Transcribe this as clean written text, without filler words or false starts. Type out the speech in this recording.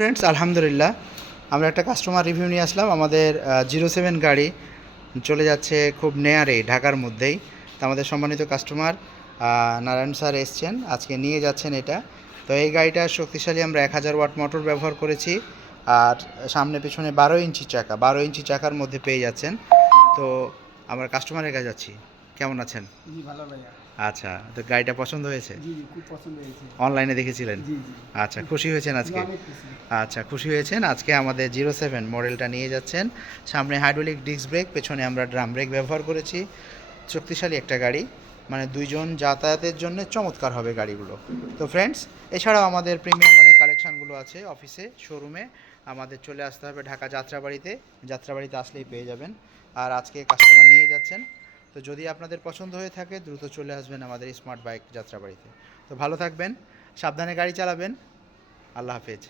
Friends, আলহামদুলিল্লাহ আমরা একটা কাস্টমার রিভিউ নিয়ে আসলাম। আমাদের 07 গাড়ি চলে যাচ্ছে খুব নেয়ারে ঢাকার মধ্যেই। তো আমাদের সম্মানিত কাস্টমার নারায়ণ স্যার এসছেন, আজকে নিয়ে যাচ্ছেন এটা। তো এই গাড়িটা শক্তিশালী আমরা 1000 ওয়াট মোটর ব্যবহার করেছি, আর সামনে পিছনে 12 ইঞ্চি চাকা, 12 ইঞ্চি চাকার মধ্যে পেয়ে যাচ্ছেন। তো আমরা কাস্টমারের কাছে যাচ্ছি। কেমন আছেন? জি ভালো ভাইয়া। আচ্ছা, তো গাড়িটা পছন্দ হয়েছে? জি খুব পছন্দ হয়েছে। অনলাইনে দেখেছিলেন? জি জি আচ্ছা, খুশি হয়েছেন আজকে? অনেক খুশি। আচ্ছা, খুশি হয়েছেন। আজকে আমাদের 07 মডেলটা নিয়ে যাচ্ছেন। সামনে হাইড্রোলিক ডিস্ক ব্রেক, পেছনে আমরা ড্রাম ব্রেক ব্যবহার করেছি। শক্তিশালী একটা গাড়ি, মানে দুইজন যাতায়াতের জন্য চমৎকার হবে গাড়িগুলো। তো ফ্রেন্ডস, এছাড়াও আমাদের প্রিমিয়াম অনেক কালেকশানগুলো আছে অফিসে, শোরুমে। আমাদের চলে আসতে হবে ঢাকা যাত্রাবাড়িতে। যাত্রাবাড়িতে আসলেই পেয়ে যাবেন। আর আজকে কাস্টমার নিয়ে যাচ্ছেন। তো যদি আপনাদের পছন্দ হয়ে থাকে দ্রুত চলে আসবেন আমাদের স্মার্ট বাইক যাত্রাবাড়িতে। তো ভালো থাকবেন, সাবধানে গাড়ি চালাবেন। আল্লাহ হাফেজ।